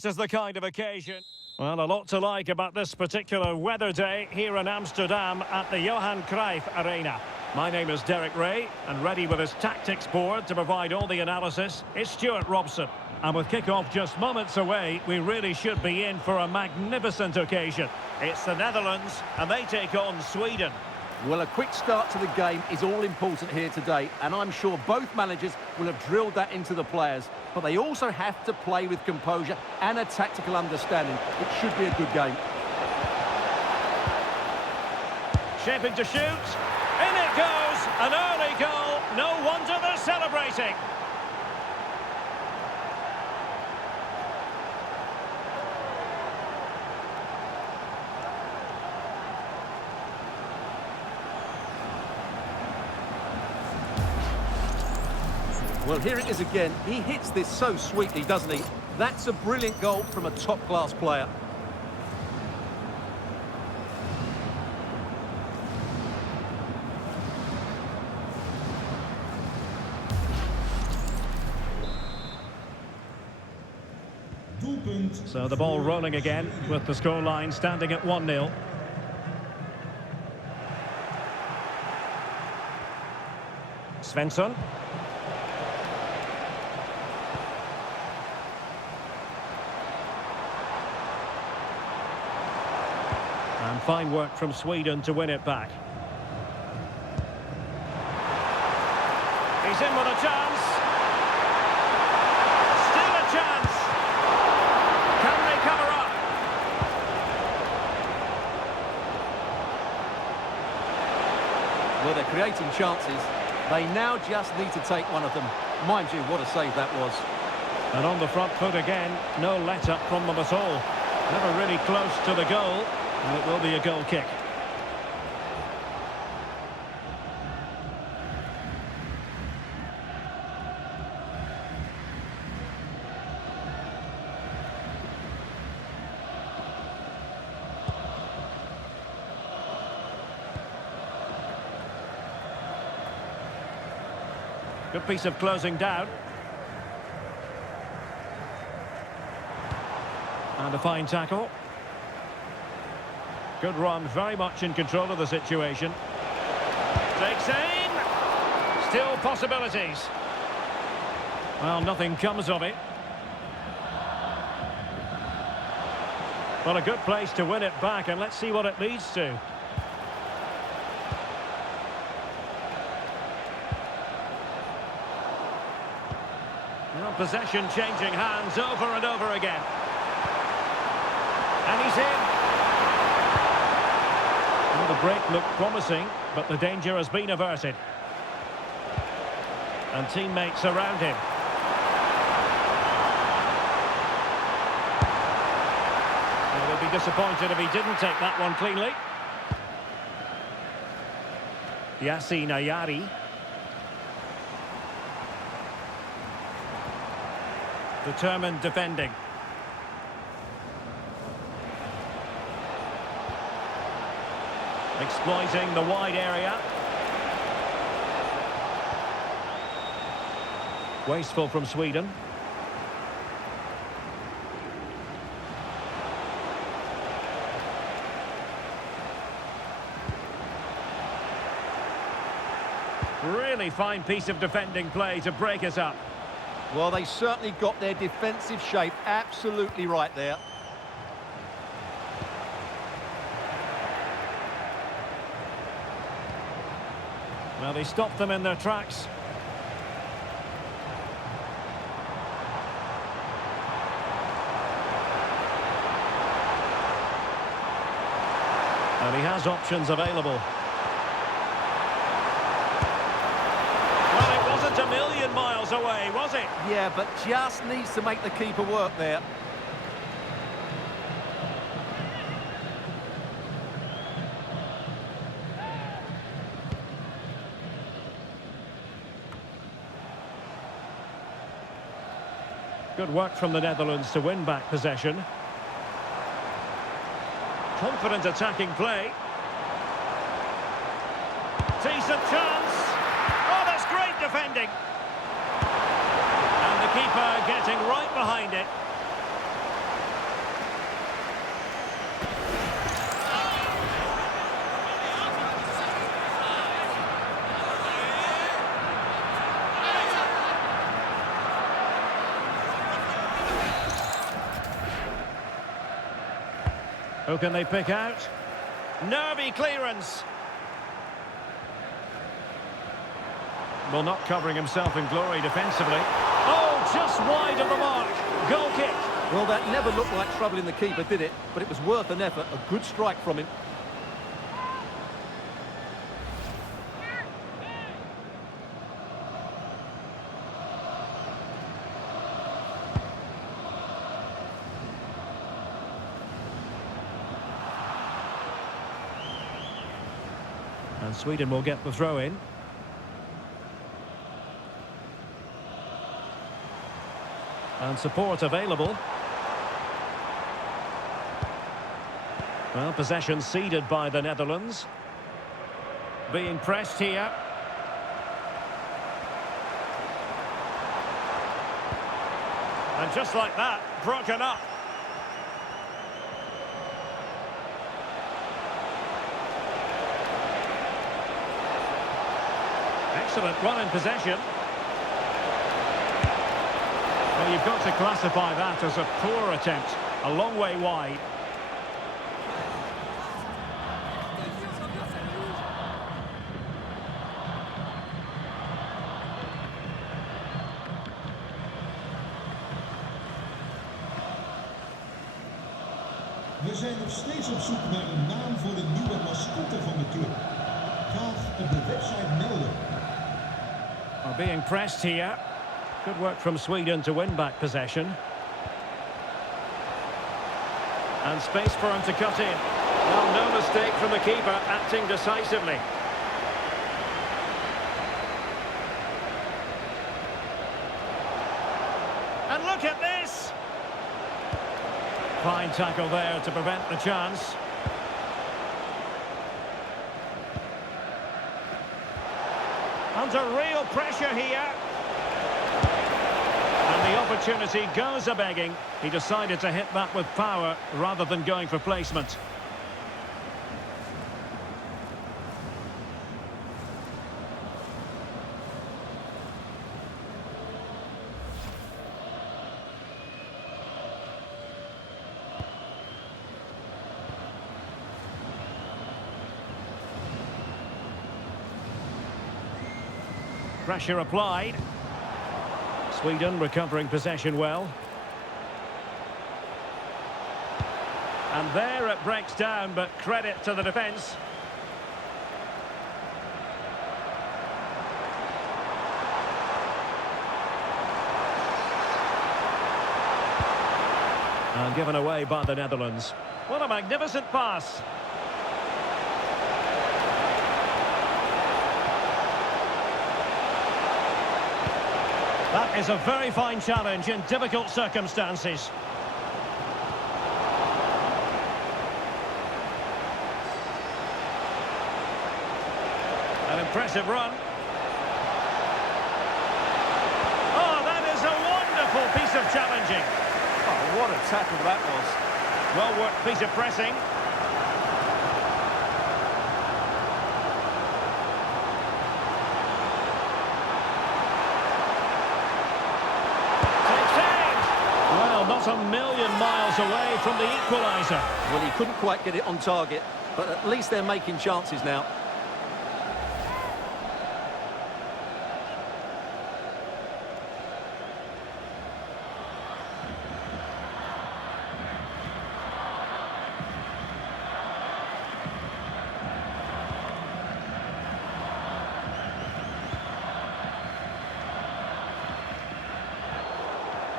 This is the kind of occasion. Well, a lot to like about this particular weather day here in Amsterdam at the Johan Cruyff Arena. My name is Derek Ray, and ready with his tactics board to provide all the analysis is Stuart Robson. And with kick-off just moments away, we really should be in for a magnificent occasion. It's the Netherlands, and they take on Sweden. Well, a quick start to the game is all important here today, and I'm sure both managers will have drilled that into the players. But they also have to play with composure and a tactical understanding. It should be a good game. Shaping to shoot. In it goes! An early goal. No wonder they're celebrating. Well, here it is again. He hits this so sweetly, doesn't he? That's a brilliant goal from a top-class player. So the ball rolling again with the scoreline standing at 1-0. Svensson. And fine work from Sweden to win it back. He's in with a chance. Still a chance. Can they cover up? Well, they're creating chances. They now just need to take one of them. Mind you, what a save that was. And on the front foot again, no let-up from them at all. Never really close to the goal. And it will be a goal kick. Good piece of closing down. And a fine tackle. Good run, very much in control of the situation. Takes aim. Still possibilities. Well, nothing comes of it. Well, a good place to win it back, and let's see what it leads to. Well, possession changing hands over and over again. And he's in. The break looked promising, but the danger has been averted. And teammates around him. Well, they'll be disappointed if he didn't take that one cleanly. Yassine Ayari. Determined defending. Exploiting the wide area. Wasteful from Sweden. Really fine piece of defending play to break us up. Well, they certainly got their defensive shape absolutely right there. Well, they stopped them in their tracks. And he has options available. Well, it wasn't a million miles away, was it? Yeah, but just needs to make the keeper work there. Good work from the Netherlands to win back possession. Confident attacking play. Decent chance. Oh, that's great defending. And the keeper getting right behind it. Who can they pick out? Nervy clearance. Well, not covering himself in glory defensively. Oh, just wide of the mark. Goal kick. Well, that never looked like troubling the keeper, did it? But it was worth an effort. A good strike from him. And Sweden will get the throw in. And support available. Well, possession ceded by the Netherlands. Being pressed here. And just like that, broken up. Excellent run in possession. Well, you've got to classify that as a poor attempt. A long way wide. We zijn nog steeds op zoek naar een naam voor de nieuwe mascotte van de club. Graag op de website melden. Being pressed here. Good work from Sweden to win back possession. And space for him to cut in. Well, no mistake from the keeper, acting decisively. And look at this! Fine tackle there to prevent the chance. Under real pressure here. And the opportunity goes a-begging. He decided to hit that with power rather than going for placement. Pressure applied. Sweden recovering possession well. And there it breaks down, but credit to the defence. And given away by the Netherlands. What a magnificent pass. That is a very fine challenge in difficult circumstances. An impressive run. Oh, that is a wonderful piece of challenging. Oh, what a tackle that was. Well-worked piece of pressing. Not a million miles away from the equaliser. Well, he couldn't quite get it on target, but at least they're making chances now.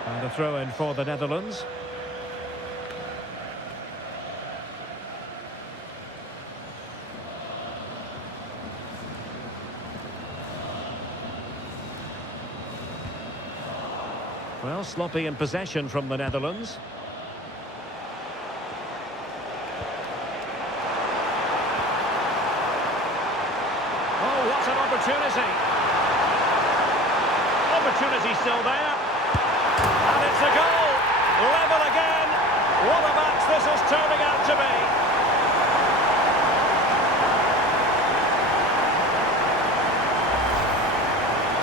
And a throw in for the Netherlands. Well, sloppy in possession from the Netherlands. Oh, what an opportunity. Opportunity still there. And it's a goal. Level again. What a match this is turning out to be.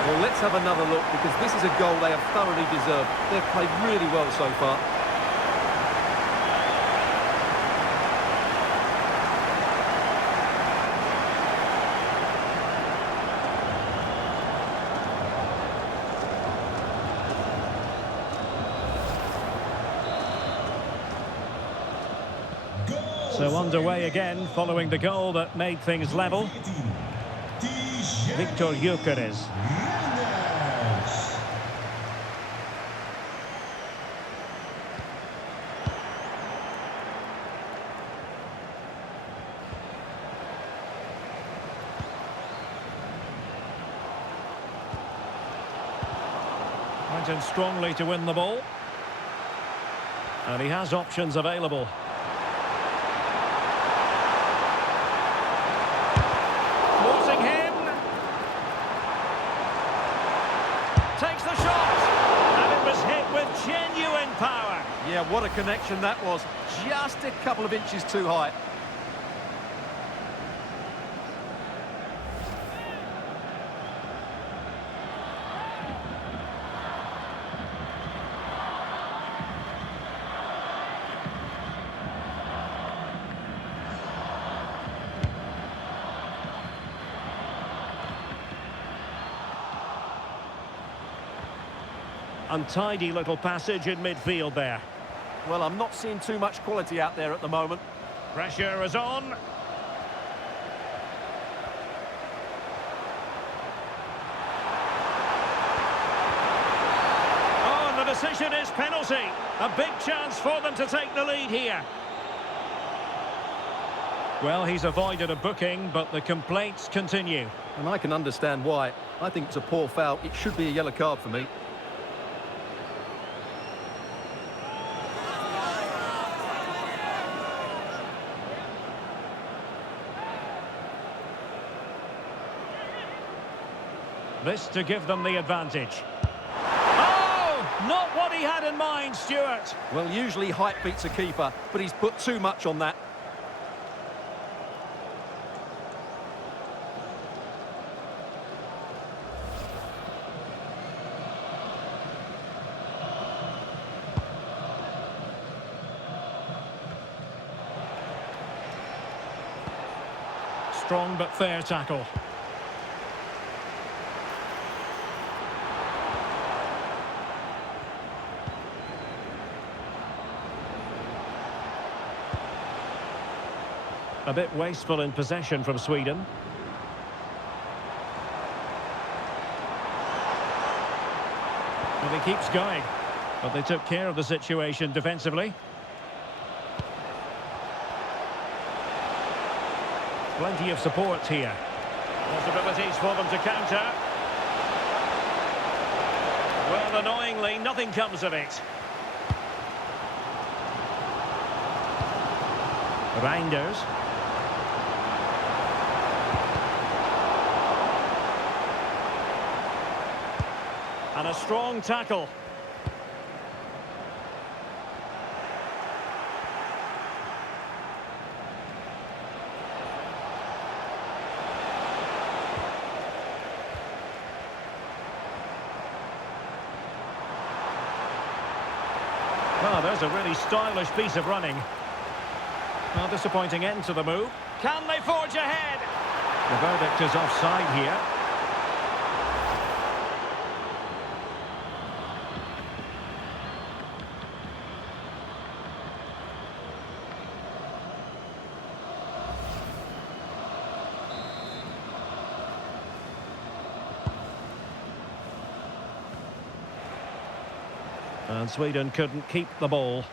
Well, let's have another look, because this is a goal they have thoroughly deserved. They've played really well so far. So underway again, following the goal that made things level. Victor Gyökeres. Went in strongly to win the ball. And he has options available. Forcing him. Takes the shot. And it was hit with genuine power. Yeah, what a connection that was. Just a couple of inches too high. Untidy little passage in midfield there. Well, I'm not seeing too much quality out there at the moment. Pressure is on. Oh, and the decision is penalty. A big chance for them to take the lead here. Well, he's avoided a booking, but the complaints continue. And I can understand why. I think it's a poor foul. It should be a yellow card for me. This to give them the advantage. Oh! Not what he had in mind, Stuart. Well, usually height beats a keeper, but he's put too much on that. Strong but fair tackle. A bit wasteful in possession from Sweden. And he keeps going. But they took care of the situation defensively. Plenty of support here. Possibilities for them to counter. Well, annoyingly, nothing comes of it. Reinders. And a strong tackle. Well, there's a really stylish piece of running. Well, disappointing end to the move. Can they forge ahead? The verdict is offside here. And Sweden couldn't keep the ball.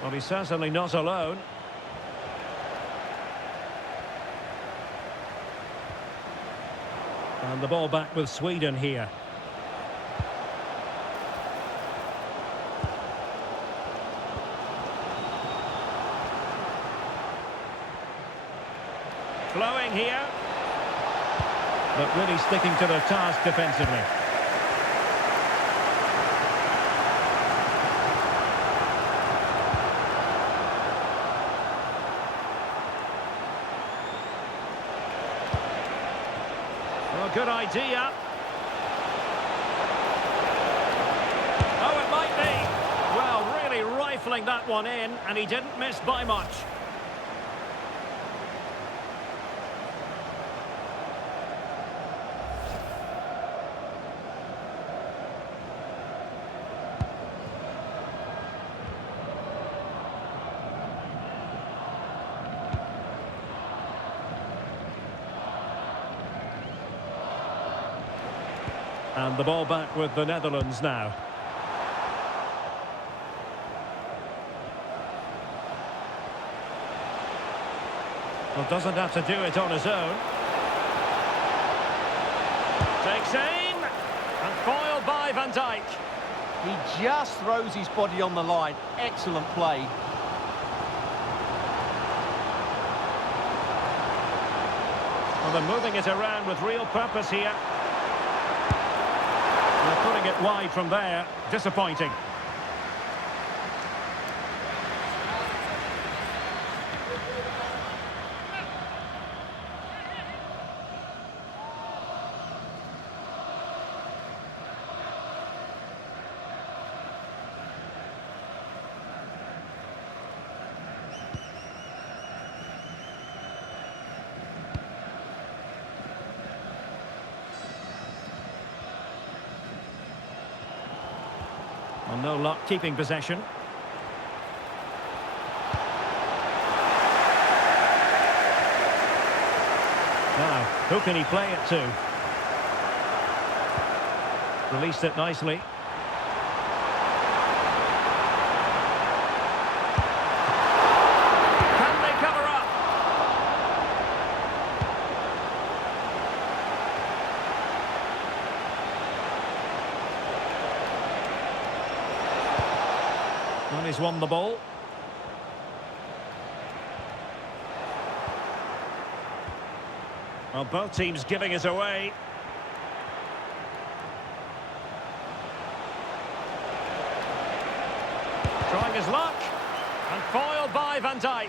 Well, he's certainly not alone. And the ball back with Sweden here. Flowing here. But really sticking to their task defensively. Well, good idea. Oh, it might be. Well, really rifling that one in, and he didn't miss by much. And the ball back with the Netherlands now. Well, doesn't have to do it on his own. Takes aim, and foiled by Van Dijk. He just throws his body on the line. Excellent play. Well, they're moving it around with real purpose here. They're putting it wide from there. Disappointing. Well, no luck keeping possession. Now, who can he play it to? Released it nicely. Can they cover up? And he's won the ball. Well, both teams giving it away. Trying his luck. And foiled by Van Dijk.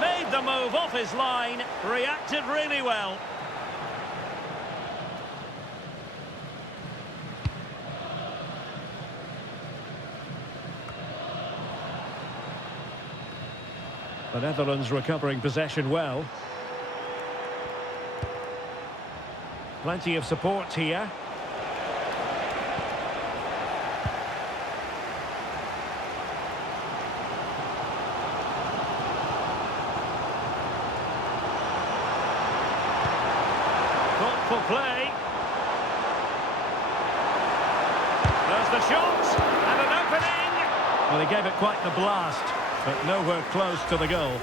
Made the move off his line. Reacted really well. The Netherlands recovering possession well. Plenty of support here. Thoughtful play. There's the shot and an opening. Well, he gave it quite the blast, but nowhere close to the goal.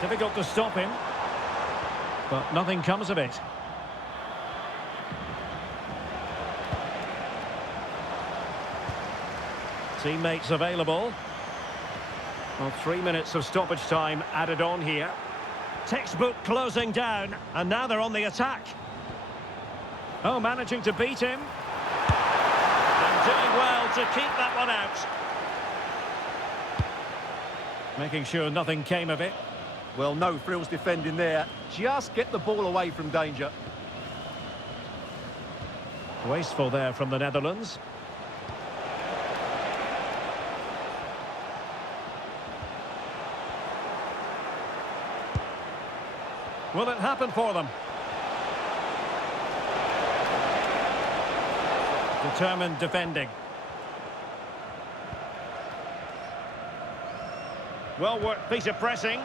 Difficult to stop him, but nothing comes of it. Teammates available. Well, 3 minutes of stoppage time added on here. Textbook closing down, and now they're on the attack. Oh, managing to beat him. And doing well to keep that one out. Making sure nothing came of it. Well, no frills defending there. Just get the ball away from danger. Wasteful there from the Netherlands. Will it happen for them? Determined defending. Well worked piece of pressing.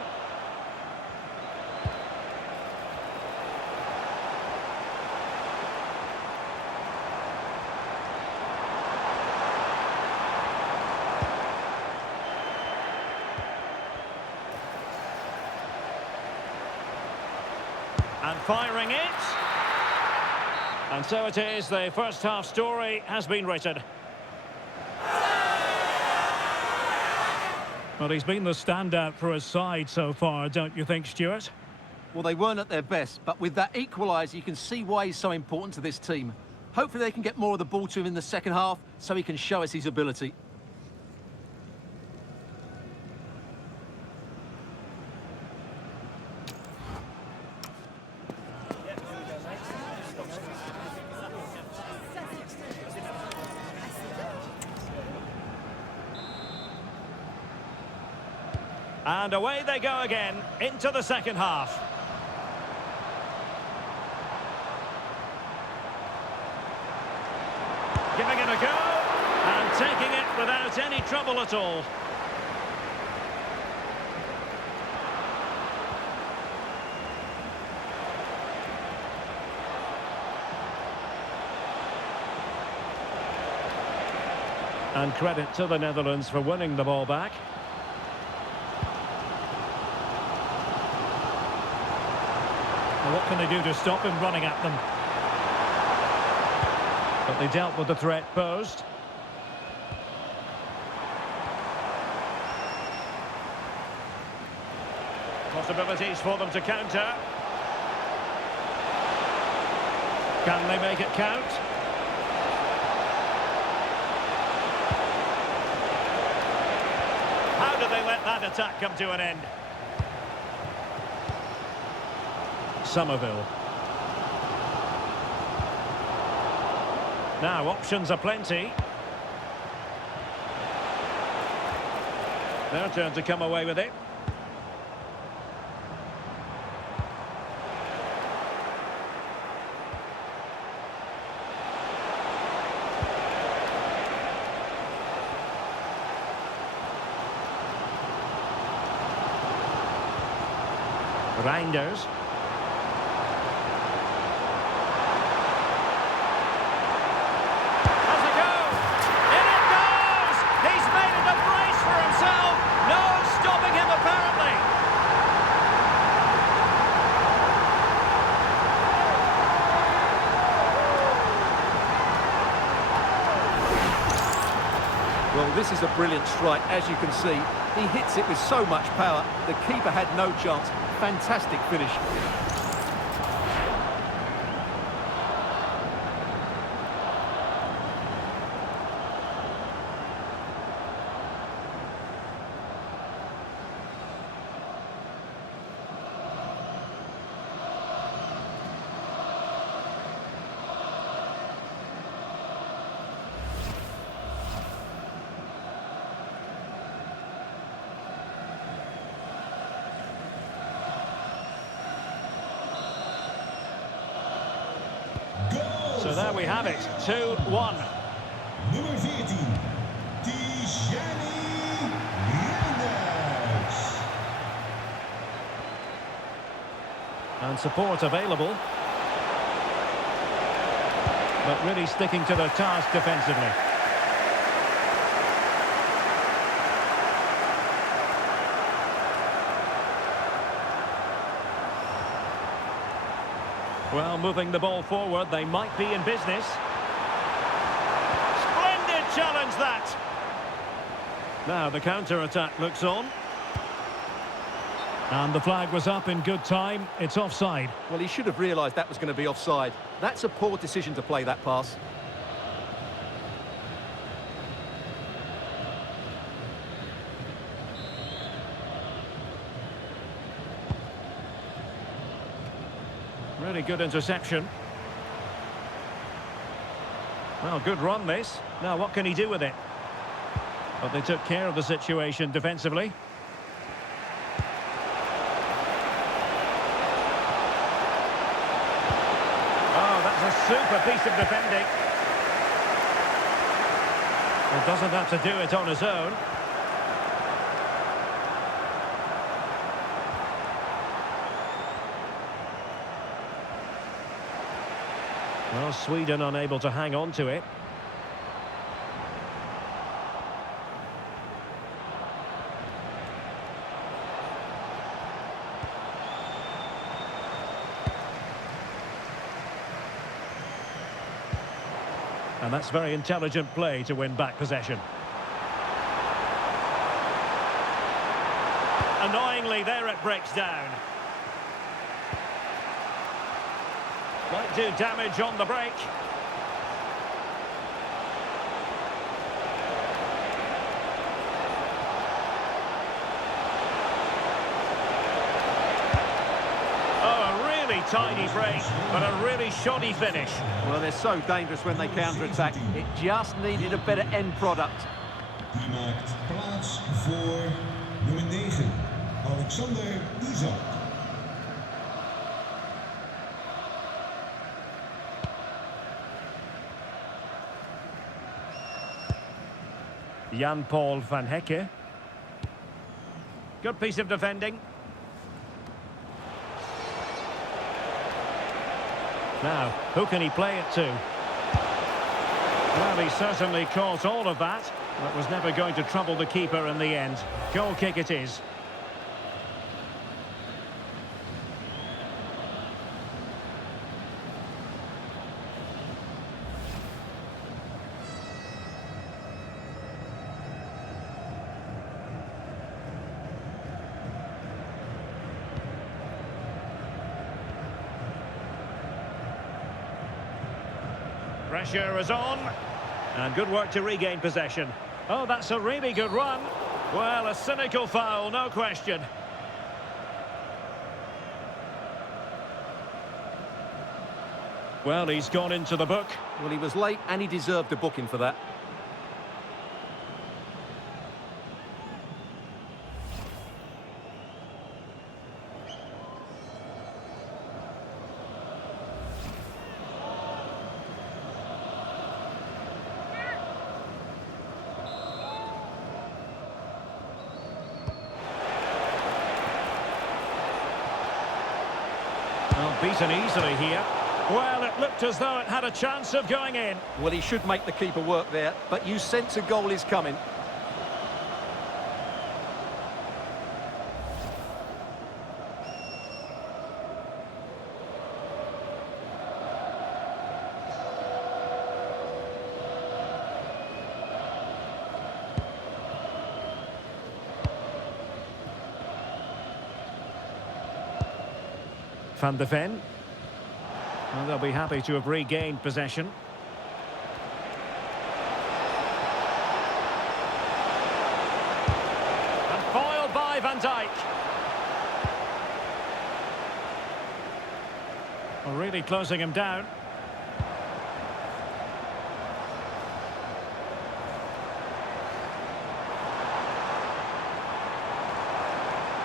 And firing it. And so it is, the first half story has been written. Well, he's been the standout for his side so far, don't you think, Stuart? Well, they weren't at their best, but with that equaliser, you can see why he's so important to this team. Hopefully they can get more of the ball to him in the second half, so he can show us his ability. And away they go again into the second half. Giving it a go and taking it without any trouble at all. And credit to the Netherlands for winning the ball back. Well, what can they do to stop him running at them? But they dealt with the threat posed. Possibilities for them to counter. Can they make it count? How do they let that attack come to an end? Somerville. Now, options are plenty. Their turn to come away with it. Reinders. Has a go! In it goes! He's made it a brace for himself! No stopping him, apparently! Well, this is a brilliant strike, as you can see. He hits it with so much power, the keeper had no chance. Fantastic finish. So there we have it, 2-1. Nummer 14, Tijani Reinders. And support available. But really sticking to their task defensively. Well, moving the ball forward, they might be in business. Splendid challenge, that! Now the counter-attack looks on. And the flag was up in good time. It's offside. Well, he should have realised that was going to be offside. That's a poor decision to play that pass. Really good interception. Well, good run this. Now what can he do with it? But they took care of the situation defensively. Oh, that's a super piece of defending. Well, doesn't have to do it on his own. Well, Sweden unable to hang on to it. And that's very intelligent play to win back possession. Annoyingly, there it breaks down. Might do damage on the break. Oh, a really tidy break, but a really shoddy finish. Well, they're so dangerous when they counter-attack. It just needed a better end product. Die maakt plaats voor Nummer 9, Alexander Isak. Jan-Paul van Hecke. Good piece of defending. Now, who can he play it to? Well, he certainly caught all of that, but was never going to trouble the keeper in the end. Goal kick it is. Pressure is on, and good work to regain possession. Oh, that's a really good run. Well, a cynical foul, no question. Well, he's gone into the book. Well, he was late and he deserved a booking for that. Well, beaten easily here. Well, it looked as though it had a chance of going in. Well, he should make the keeper work there, but you sense a goal is coming. Van de Ven. Well, they'll be happy to have regained possession. And foiled by Van Dijk. Well, really closing him down.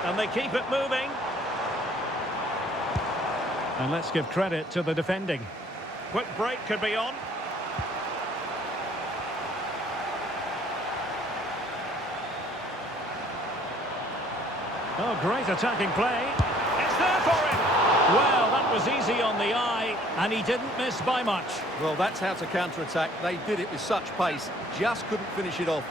And they keep it moving. And let's give credit to the defending. Quick break could be on. Oh, great attacking play. It's there for him. Well, that was easy on the eye, and he didn't miss by much. Well, that's how to counter-attack. They did it with such pace, just couldn't finish it off.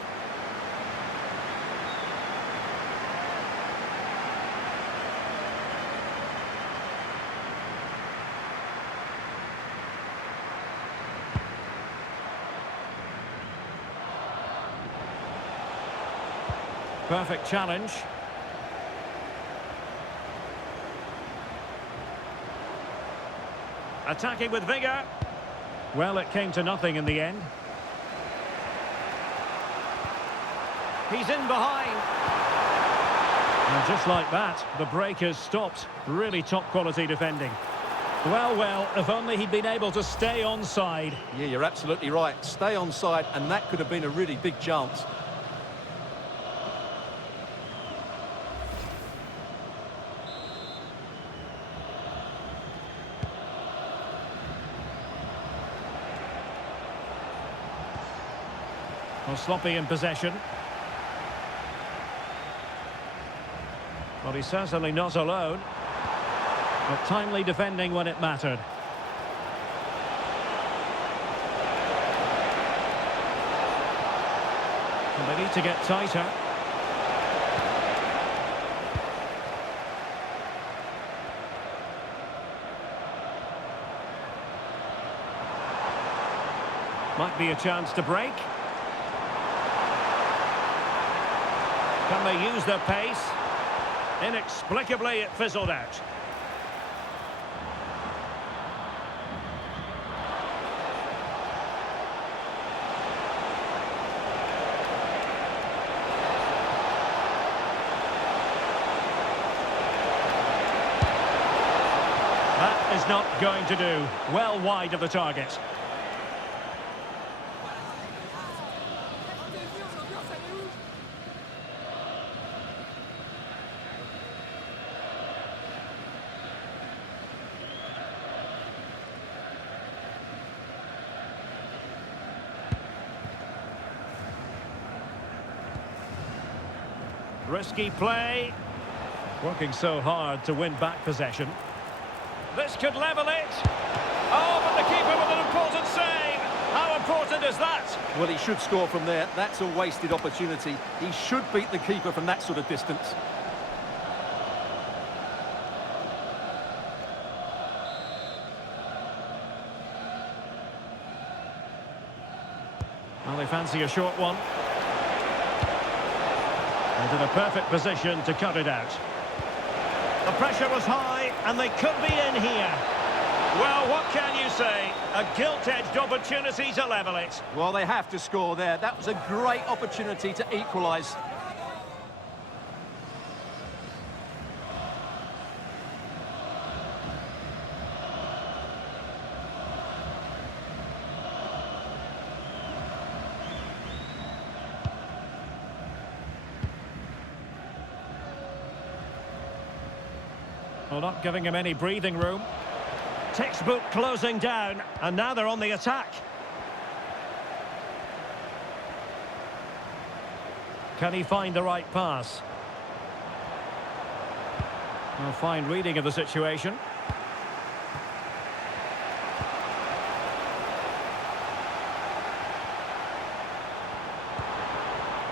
Perfect challenge. Attacking with vigour. Well, it came to nothing in the end. He's in behind. And just like that, the break has stopped. Really top quality defending. Well, if only he'd been able to stay onside. Yeah, you're absolutely right. Stay onside, and that could have been a really big chance. Well, sloppy in possession. Well, he's certainly not alone. But timely defending when it mattered. And they need to get tighter. Might be a chance to break. Can they use their pace? Inexplicably, it fizzled out. That is not going to do. Well wide of the target. Risky play. Working so hard to win back possession. This could level it. Oh, but the keeper with an important save. How important is that? Well, he should score from there. That's a wasted opportunity. He should beat the keeper from that sort of distance. Well, they fancy a short one. And in a perfect position to cut it out. The pressure was high, and they could be in here. Well, what can you say? A gilt-edged opportunity to level it. Well, they have to score there. That was a great opportunity to equalise. Well, not giving him any breathing room. Textbook closing down, and now they're on the attack. Can he find the right pass? A fine reading of the situation.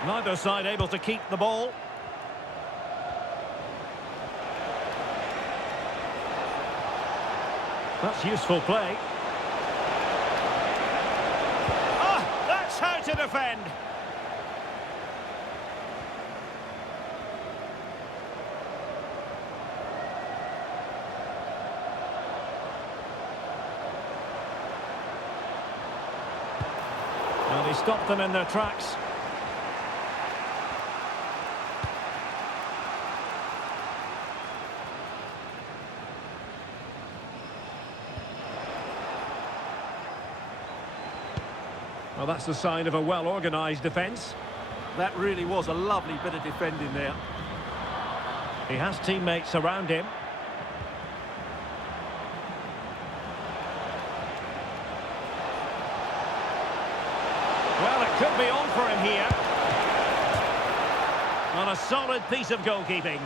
Neither side able to keep the ball. That's useful play. Ah, that's how to defend. Well, he stopped them in their tracks. Well, that's the sign of a well-organised defence. That really was a lovely bit of defending there. He has teammates around him. Well, it could be on for him here. On a solid piece of goalkeeping.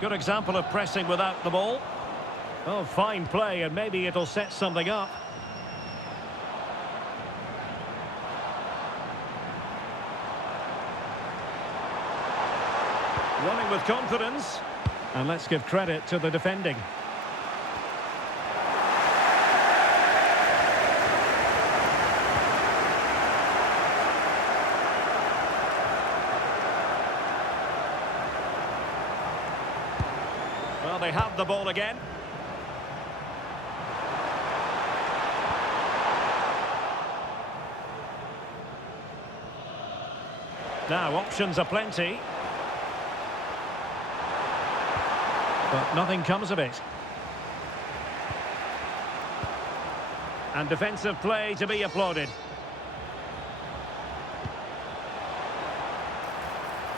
Good example of pressing without the ball. Oh, fine play, and maybe it'll set something up. Running with confidence. And let's give credit to the defending. Well, they have the ball again. Now, options are plenty. But nothing comes of it. And defensive play to be applauded.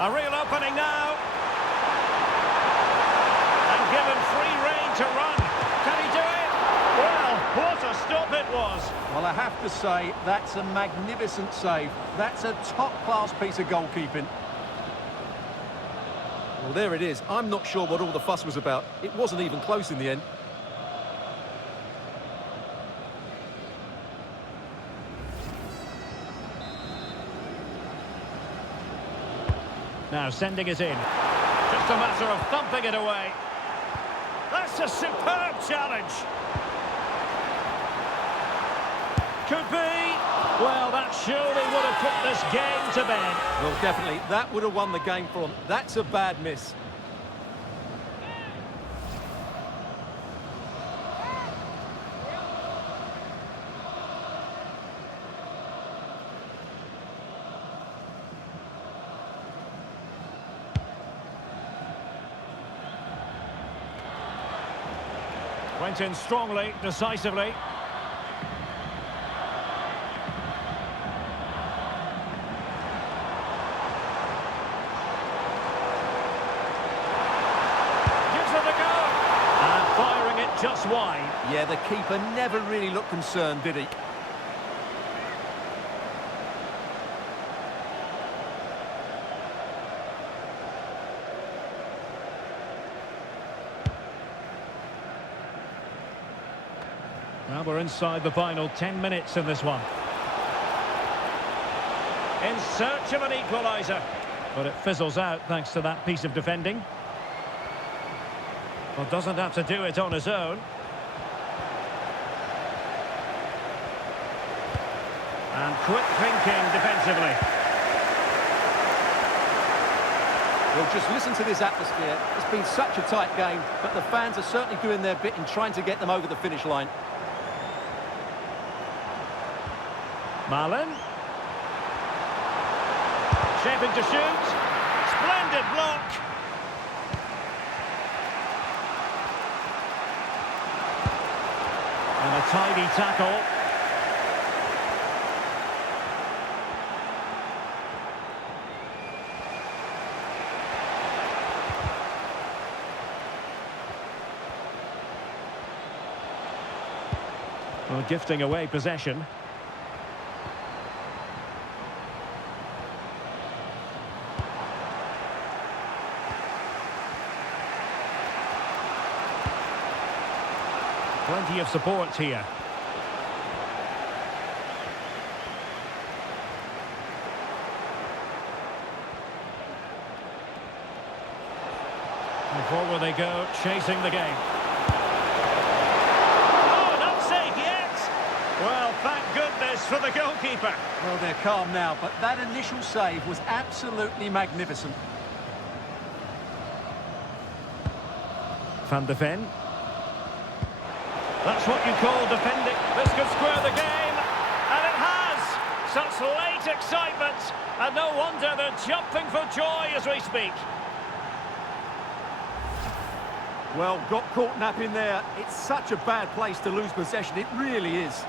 A real opening now. And given free rein to run. Can he do it? Well, what a stop it was. Well, I have to say, that's a magnificent save. That's a top-class piece of goalkeeping. Well, there it is. I'm not sure what all the fuss was about. It wasn't even close in the end. Now sending it in. Just a matter of thumping it away. That's a superb challenge. Could be. Well, that surely would have put this game to bed. Well, definitely. That would have won the game for them. That's a bad miss. Went in strongly, decisively. just wide. Yeah, the keeper never really looked concerned, did he? Well, we're inside the final 10 minutes in this one. In search of an equaliser. But it fizzles out thanks to that piece of defending. Well, doesn't have to do it on his own. And quick thinking defensively. Well, just listen to this atmosphere. It's been such a tight game, but the fans are certainly doing their bit in trying to get them over the finish line. Malen. Shaping to shoot. Splendid block. And a tidy tackle. Well, gifting away possession. Plenty of support here. And forward they go, chasing the game. Oh, not safe yet! Well, thank goodness for the goalkeeper. Well, they're calm now, but that initial save was absolutely magnificent. Van de Ven. That's what you call defending. This could square the game, and it has! Such late excitement, and no wonder they're jumping for joy as we speak. Well, got caught napping there. It's such a bad place to lose possession. It really is.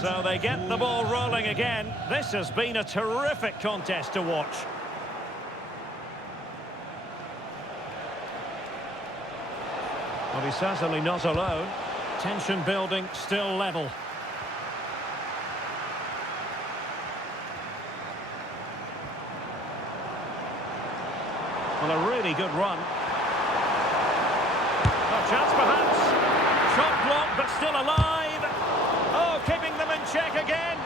So they get the ball rolling again. This has been a terrific contest to watch. Well, he's certainly not alone. Tension building, still level. Well, a really good run. A chance perhaps. Shot blocked, but still alive. Oh, keeping them in check again.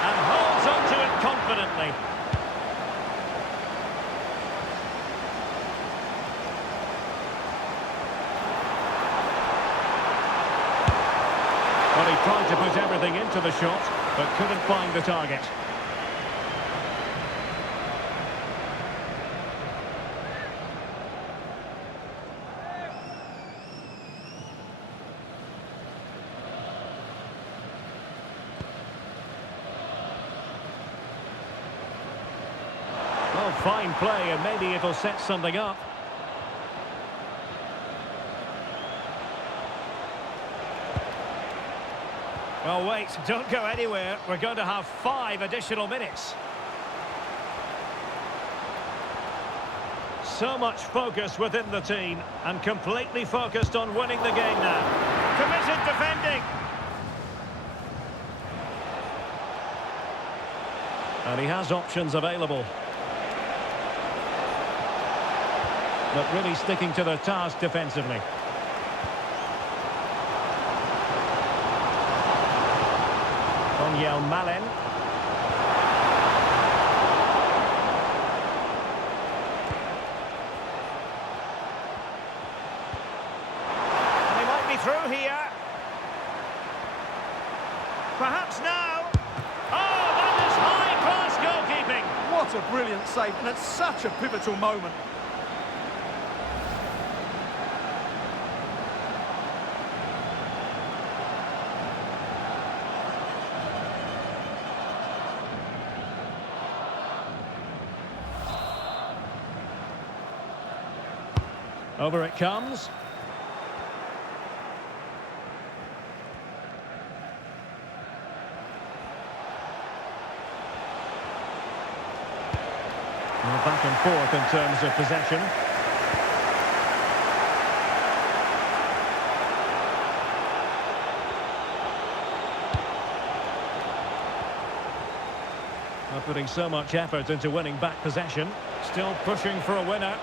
And holds on to it confidently. Well, he tried to put everything into the shot, but couldn't find the target. Well, fine play, and maybe it'll set something up. Well, wait, don't go anywhere. We're going to have 5 additional minutes. So much focus within the team, and completely focused on winning the game now. Committed defending. And he has options available. But really sticking to their task defensively. Daniel Malen. And he might be through here. Perhaps now. Oh, that is high-class goalkeeping. What a brilliant save, and at such a pivotal moment. Over it comes. Well, back and forth in terms of possession. They're putting so much effort into winning back possession. Still pushing for a winner.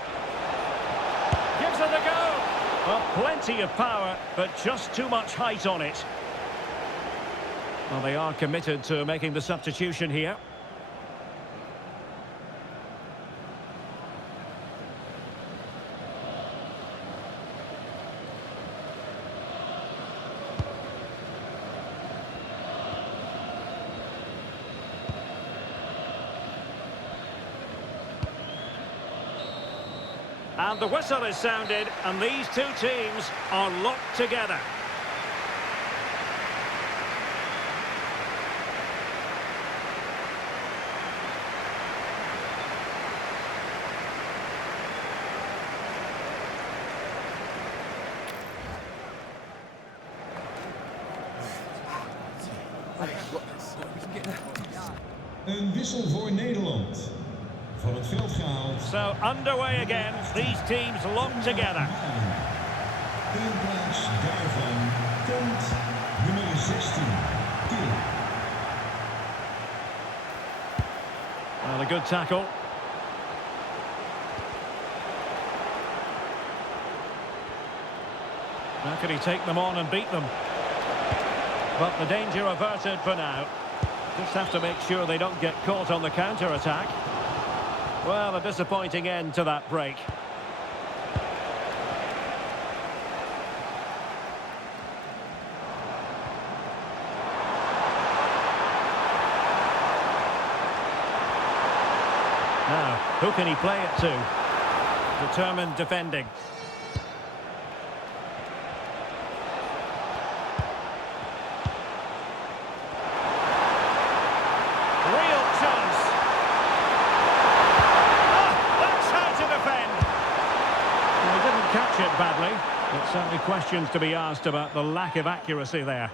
Gives it a go. Well, plenty of power, but just too much height on it. Well, they are committed to making the substitution here. And the whistle is sounded, and these two teams are locked together. Een wissel voor Nederland. Van het veld gehaald. So underway again, these teams locked together. In plaats daarvan komt nummer 16, Til. Well, a good tackle. How can he take them on and beat them? But the danger averted for now. Just have to make sure they don't get caught on the counter-attack. Well, a disappointing end to that break. Now, who can he play it to? Determined defending. Real chance. That's how to defend. Well, he didn't catch it badly, but certainly questions to be asked about the lack of accuracy there.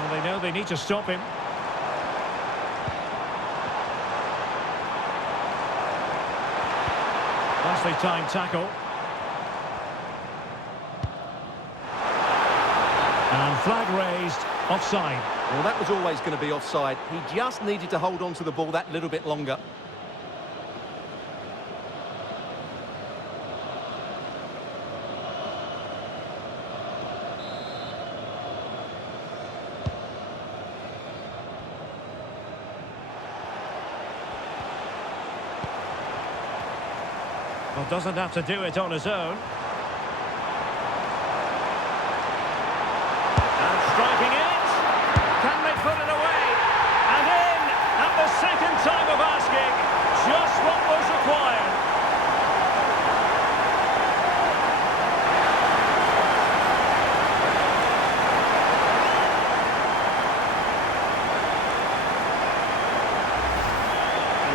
Well, they know they need to stop him. Nicely timed tackle. And flag raised, offside. Well, that was always going to be offside. He just needed to hold on to the ball that little bit longer. Well, doesn't have to do it on his own. And striking it. Can they put it away? And in at the second time of asking. Just what was required.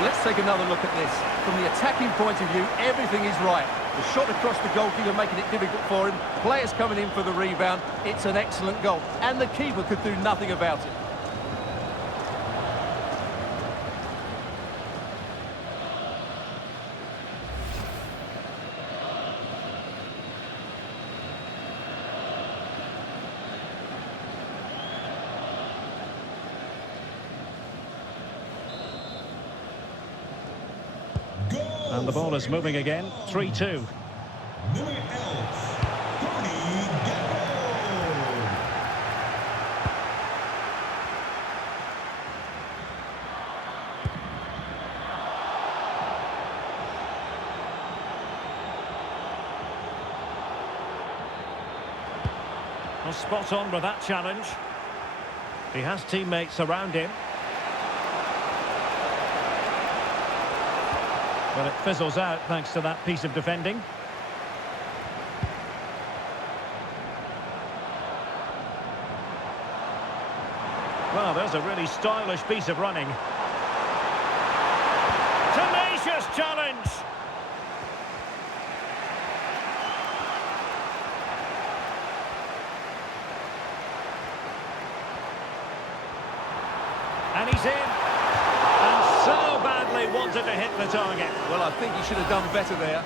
Let's take another look at this. From the attacking point of view, everything is right. The shot across the goalkeeper making it difficult for him. Players coming in for the rebound. It's an excellent goal. And the keeper could do nothing about it. And the ball is moving again. 3-2. Nummer 11, Tony Gakpo. Well, spot on with that challenge. He has teammates around him. But it fizzles out thanks to that piece of defending. Well, there's a really stylish piece of running. Tenacious challenge! And he's in. And so badly wanted to hit the target. Well, I think he should have done better there.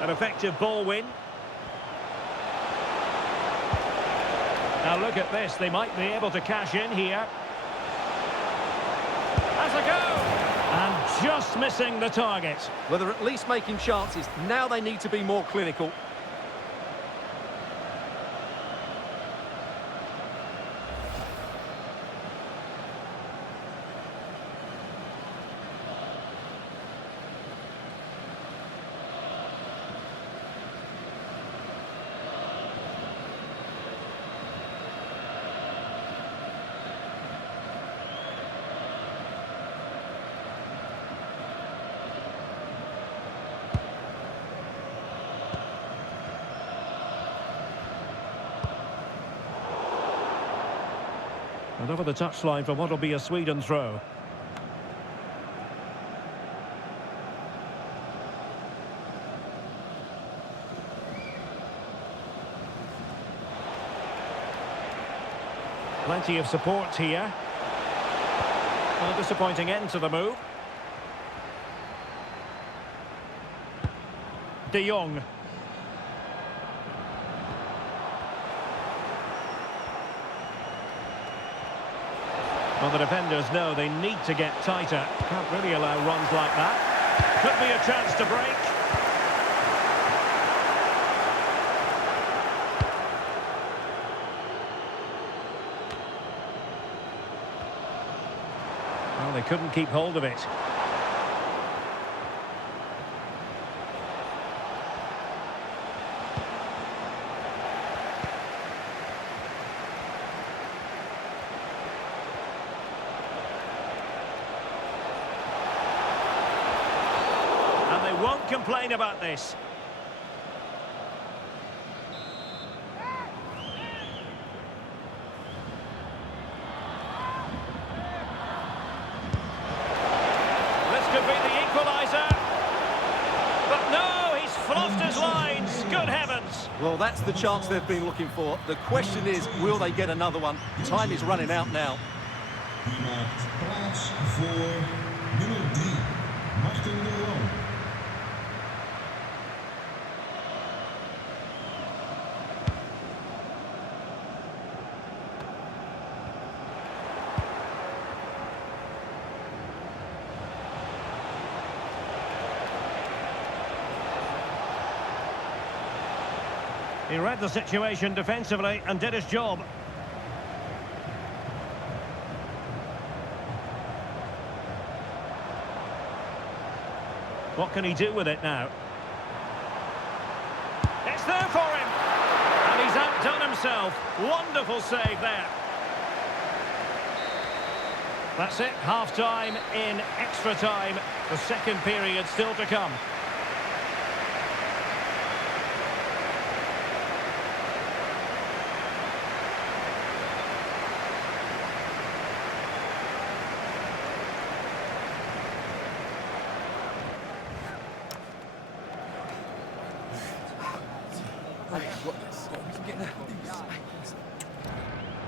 An effective ball win. Now look at this, they might be able to cash in here. Has a go! And just missing the target. Well, they're at least making chances. Now they need to be more clinical. And over the touchline for what will be a Sweden throw. Plenty of support here. A disappointing end to the move. De Jong. Well, the defenders know they need to get tighter. Can't really allow runs like that. Could be a chance to break. Well, they couldn't keep hold of it. Won't complain about this. This could be the equaliser. But no, he's fluffed his lines. Good heavens. Well, that's the chance they've been looking for. The question is, will they get another one? Time is running out now. Die maakt plaats voor nummer 3, Martin de Jong. He read the situation defensively and did his job. What can he do with it now? It's there for him! And he's outdone himself. Wonderful save there. That's it, half-time in extra time. The second period still to come.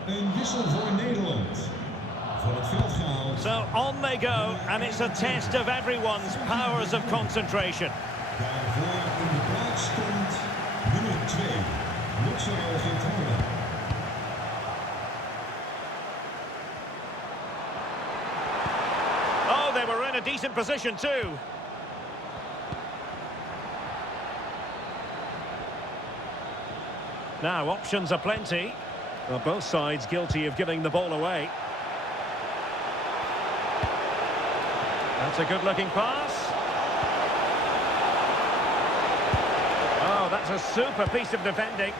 Een wissel voor Nederland. Voor het veld gehaald. So on they go, and it's a test of everyone's powers of concentration. Daarvoor in de plaats stond nummer 2, Luxemburg Geertruida. Oh, they were in a decent position too. Now, options are plenty. Well, both sides guilty of giving the ball away. That's a good-looking pass. Oh, that's a super piece of defending.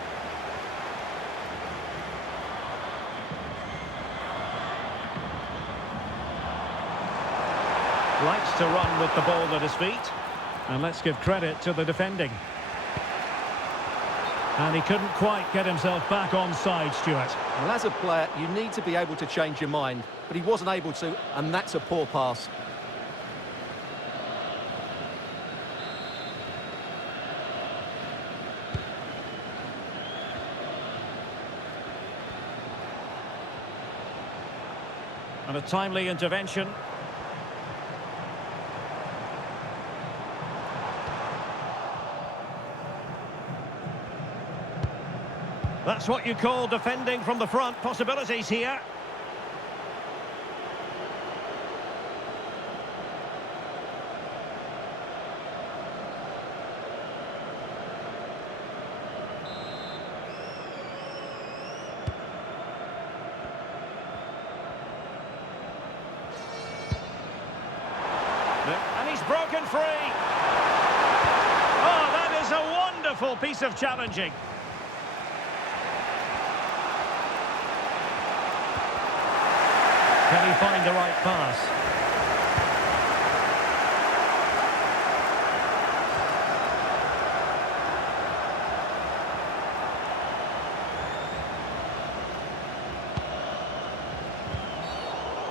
Likes to run with the ball at his feet. And let's give credit to the defending. And he couldn't quite get himself back on side, Stuart. Well, as a player, you need to be able to change your mind, but he wasn't able to, and that's a poor pass. And a timely intervention. That's what you call defending from the front. Possibilities here. And he's broken free. Oh, that is a wonderful piece of challenging. Can he find the right pass?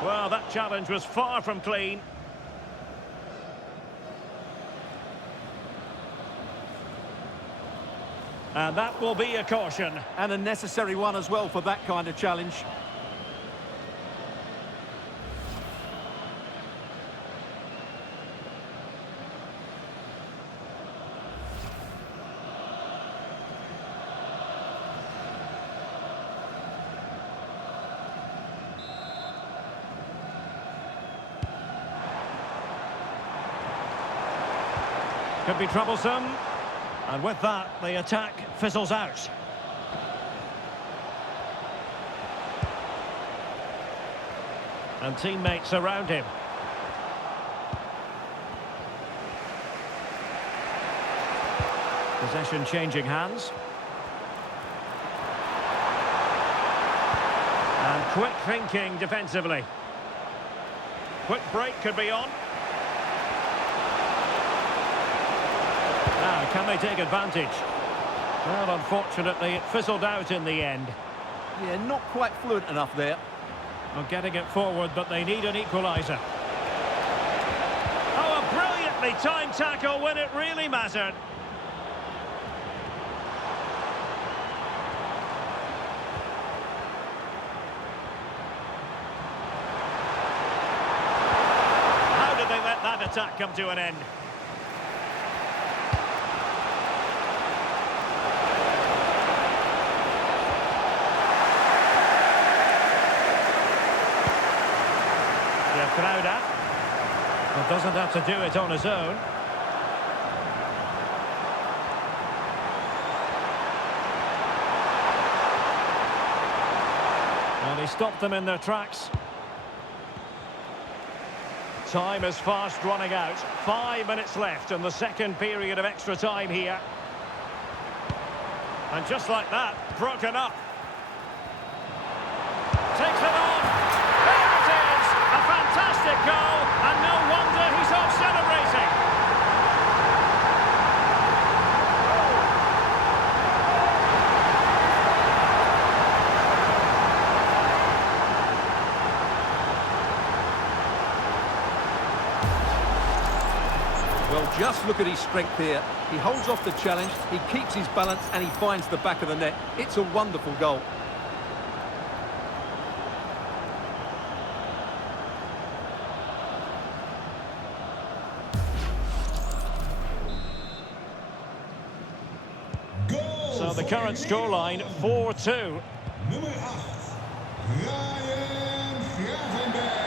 Well, that challenge was far from clean. And that will be a caution. And a necessary one as well for that kind of challenge. Could be troublesome. And with that, the attack fizzles out. And teammates around him. Possession changing hands. And quick thinking defensively. Quick break could be on. Now, can they take advantage? Well, unfortunately, it fizzled out in the end. Yeah, not quite fluent enough there. Well, getting it forward, but they need an equaliser. Oh, a brilliantly timed tackle when it really mattered. How did they let that attack come to an end? Crowder. Well, doesn't have to do it on his own. And he stopped them in their tracks. Time is fast running out. 5 minutes left in the second period of extra time here. And just like that, broken up. Takes it on. Fantastic goal, and no wonder he's off celebrating. Well, just look at his strength here. He holds off the challenge, he keeps his balance, and he finds the back of the net. It's a wonderful goal. So the current scoreline, 4-2. Nummer 8, Ryan Gravenberch.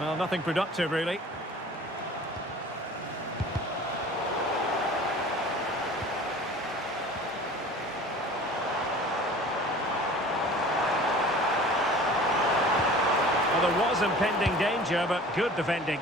Well, nothing productive, really. there was impending danger, but good defending.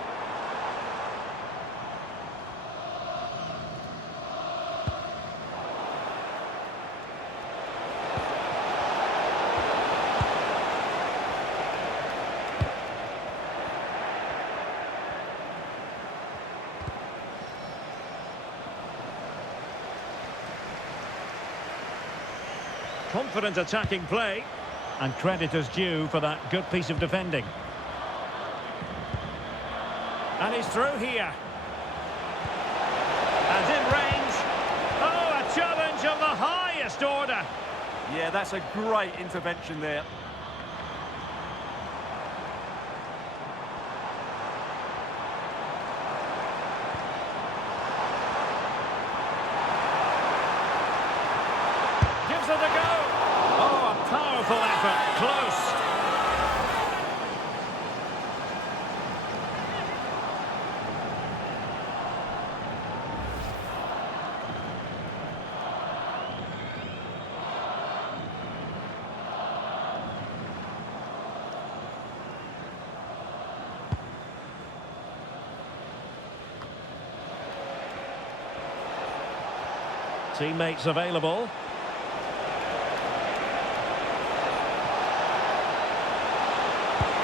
Confident attacking play. And credit is due for that good piece of defending. And he's through here. And in range. Oh, a challenge of the highest order. Yeah, that's a great intervention there. Gives it a go. Oh, a powerful effort. Close. Teammates available.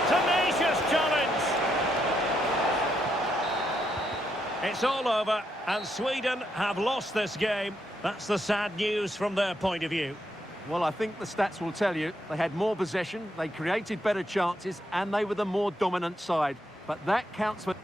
Tenacious challenge. It's all over, and Sweden have lost this game. That's the sad news from their point of view. Well, I think the stats will tell you they had more possession, they created better chances, and they were the more dominant side. But that counts for...